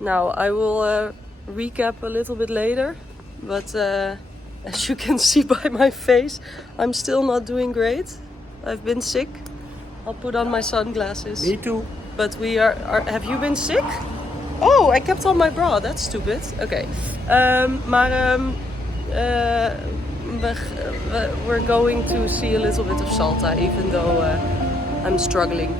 Now I will recap a little bit later, but as you can see by my face, I'm still not doing great. I've been sick. I'll put on my sunglasses. Me too. But we are have you been sick? Oh, I kept on my bra. That's stupid. Okay. We're going to see a little bit of Salta, even though I'm struggling.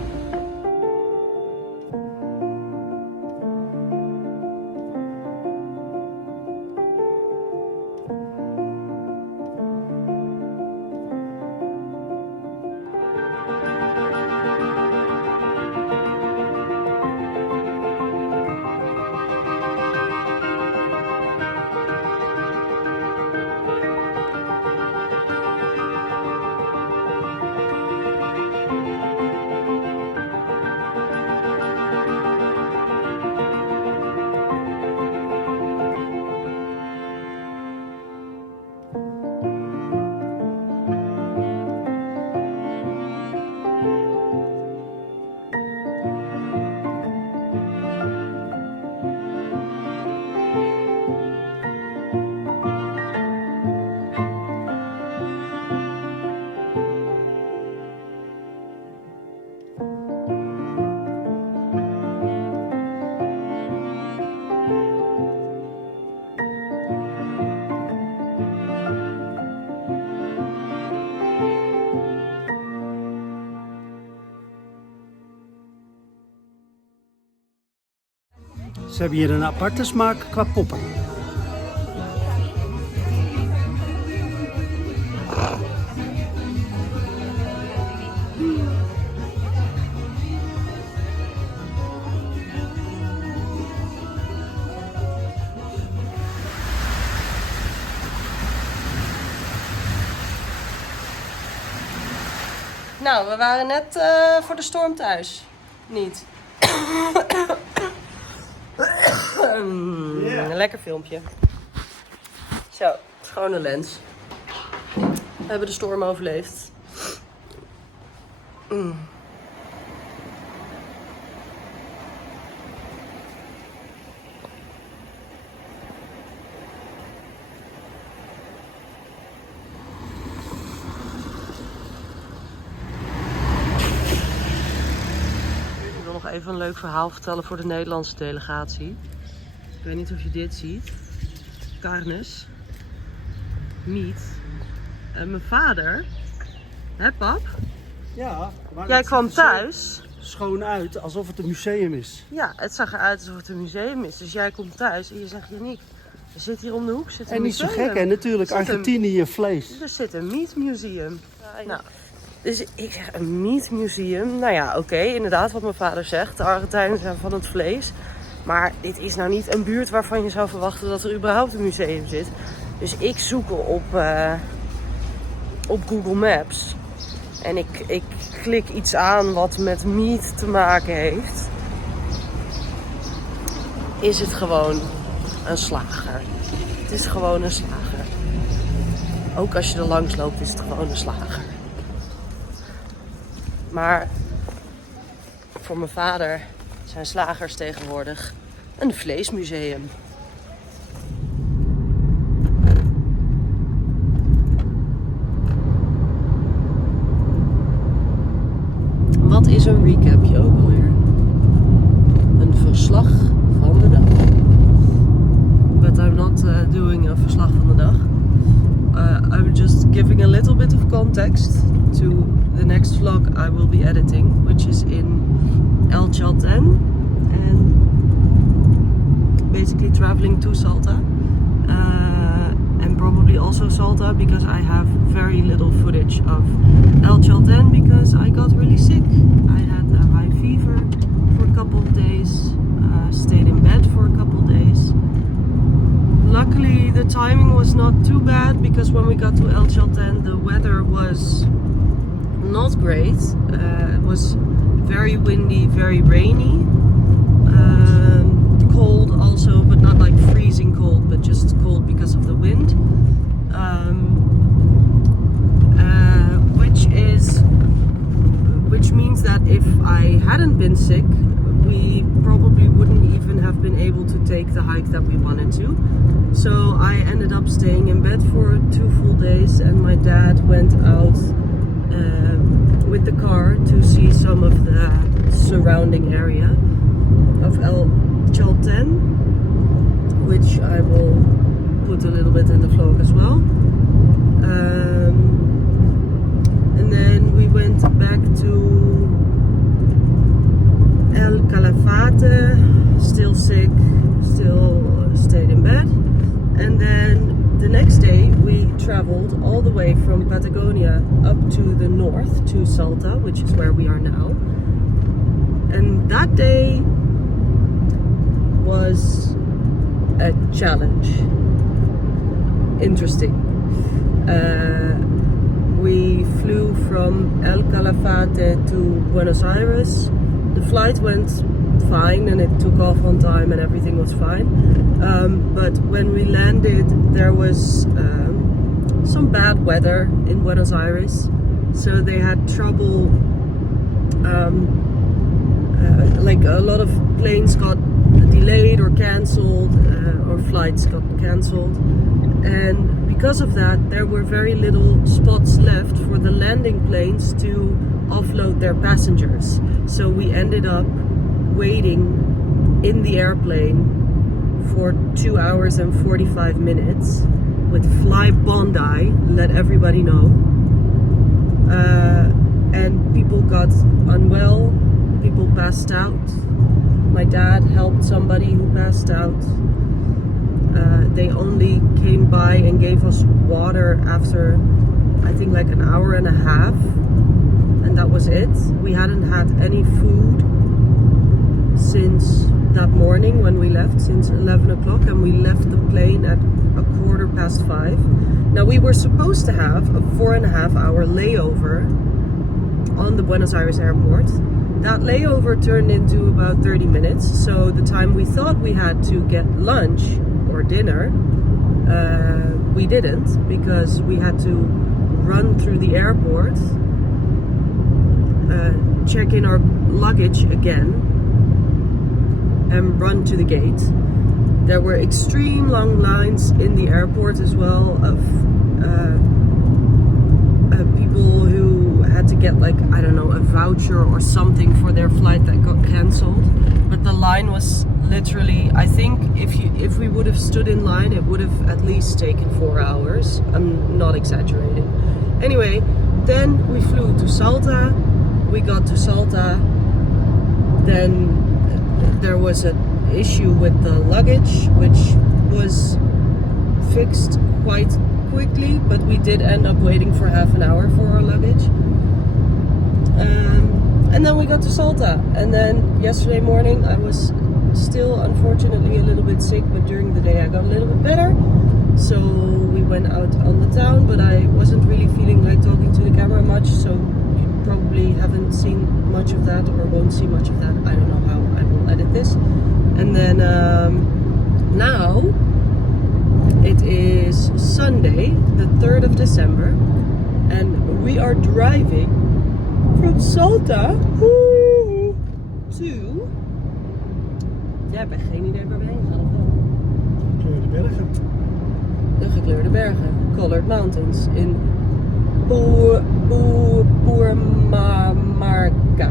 Ze hebben hier een aparte smaak qua poppen. Nou, we waren net voor de storm thuis. Niet. Een lekker filmpje. Zo, schone lens. We hebben de storm overleefd. Nog even een leuk verhaal vertellen voor de Nederlandse delegatie. Ik weet niet of je dit ziet. Carnes. Meat. En mijn vader. Hè pap? Ja. Maar jij kwam thuis. Schoon uit, alsof het een museum is. Ja, het zag eruit alsof het een museum is. Dus jij komt thuis en je zegt, Janiek, er zit hier om de hoek zit een en niet museum. zo gek hè, natuurlijk. Argentinië vlees. Er zit een meat museum. Ja, nou. Dus ik zeg, een meat museum? Nou ja, oké, inderdaad wat mijn vader zegt. De Argentijnen zijn van het vlees. Maar dit is nou niet een buurt waarvan je zou verwachten dat er überhaupt een museum zit. Dus ik zoek op Google Maps. En ik klik iets aan wat met meat te maken heeft. Is het gewoon een slager. Het is gewoon een slager. Ook als je er langs loopt is het gewoon een slager. Maar voor mijn vader zijn slagers tegenwoordig een vleesmuseum. Wat is een recapje ook alweer? Een verslag van de dag. But I'm not doing een verslag van de dag. I'm just giving a little bit of context to the next vlog I will be editing, which is in El Chalten, and basically traveling to Salta, and probably also Salta because I have very little footage of El Chalten because I got really sick. I had a high fever for a couple of days, stayed in bed for a couple of days. Luckily the timing was not too bad because when we got to El Chalten the weather was not great. It was very windy, very rainy, cold also, but not like freezing cold, but just cold because of the wind, which means that if I hadn't been sick, we probably wouldn't even have been able to the hike that we wanted to. So I ended up staying in bed for 2 full days, and my dad went out with the car to see some of the surrounding area of El Chalten, which I will put a little bit in the vlog as well. And then we went back to El Calafate, still sick, still stayed in bed. And then the next day we traveled all the way from Patagonia up to the north to Salta, which is where we are now. And that day was a challenge. Interesting. We flew from El Calafate to Buenos Aires. The flight went fine and it took off on time and everything was fine. But when we landed, there was some bad weather in Buenos Aires. So they had trouble, like a lot of planes got delayed or cancelled, or flights got cancelled. And because of that, there were very little spots left for the landing planes to offload their passengers. So we ended up waiting in the airplane for 2 hours and 45 minutes with Fly Bondi, let everybody know. And people got unwell, people passed out. My dad helped somebody who passed out. They only came by and gave us water after, I think, like an hour and a half, and that was it. We hadn't had any food since that morning when we left, since 11 o'clock, and we left the plane at 5:15. Now we were supposed to have a 4.5 hour layover on the Buenos Aires airport. That layover turned into about 30 minutes, so the time we thought we had to get lunch or dinner, we didn't, because we had to run through the airport, check in our luggage again, and run to the gate. There were extreme long lines in the airport as well of people who had to get, like, I don't know, a voucher or something for their flight that got cancelled. But the line was literally, I think if we would have stood in line, it would have at least taken 4 hours. I'm not exaggerating. Anyway, then we flew to Salta. We got to Salta. Then there was an issue with the luggage, which was fixed quite quickly, but we did end up waiting for half an hour for our luggage. And then we got to Salta. And then yesterday morning I was still unfortunately a little bit sick, but during the day I got a little bit better. So we went out on the town, but I wasn't really feeling like talking to the camera much, so you probably haven't seen much of that or won't see much of that. I don't know how I will edit this. And then now it is Sunday, the 3rd of December, and we are driving from Salta to... Ja, ik heb geen idee waar we heen gaan of wel. Gekleurde bergen. De gekleurde bergen, Colored Mountains, in Purmamarca.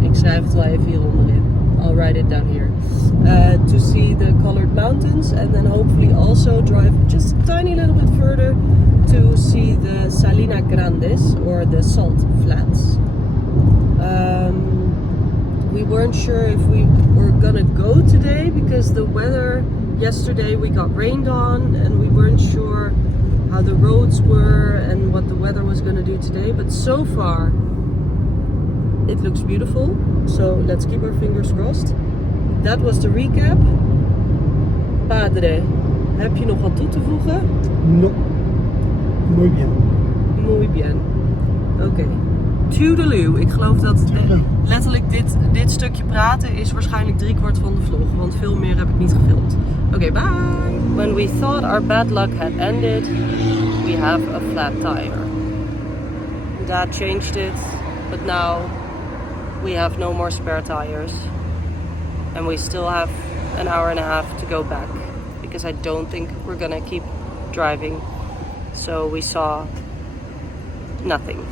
Ik schrijf het wel even hier onderin. I'll write it down here. To see the Colored Mountains, and then hopefully also drive just a tiny little bit further to see the Salina Grandes, or the salt flats. We weren't sure if we were gonna go today because the weather, yesterday we got rained on, and we weren't sure how the roads were and what the weather was gonna do today, but so far it looks beautiful, so let's keep our fingers crossed. That was the recap. Padre, heb je nog wat toe te voegen? No. Muy bien. Muy bien. Oké. Toodaloo. Ik geloof dat letterlijk dit stukje praten is waarschijnlijk 3/4 van de vlog, want veel meer heb ik niet gefilmd. Oké, bye! When we thought our bad luck had ended, we have a flat tire. Dad changed it, but now we have no more spare tires. And we still have an hour and a half to go back because I don't think we're gonna keep driving. So we saw nothing.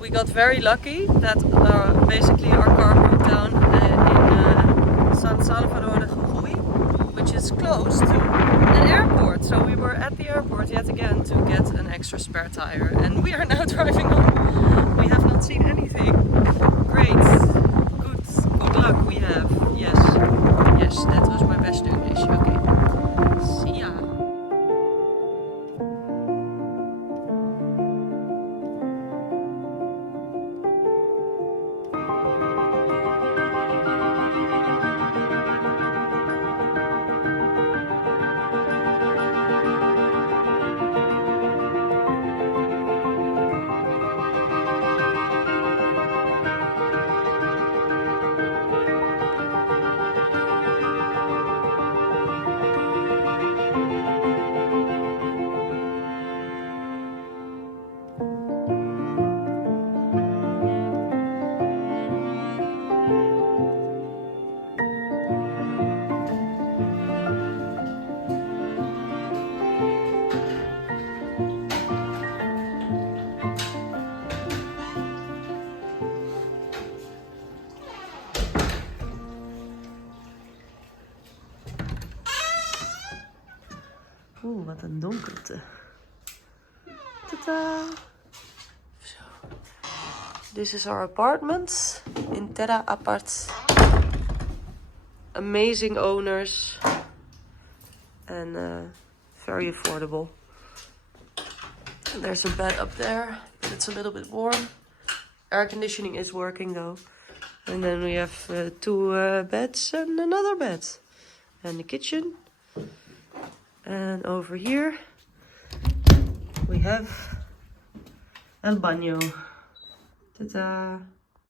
We got very lucky that basically our car broke down in San Salvador de Jujuy, which is close to an airport. So we were at the airport yet again to get an extra spare tire, and we are now driving home. We have not seen anything. Great. Good luck we have. Yes, that was my best English. Okay. See ya. Oeh, wat een donkerte. Tada! Zo. This is our apartment in Terra Apart. Amazing owners and very affordable. And there's a bed up there, but it's a little bit warm. Air conditioning is working though. And then we have two beds and another bed. And the kitchen. And over here we have el baño. Ta-da!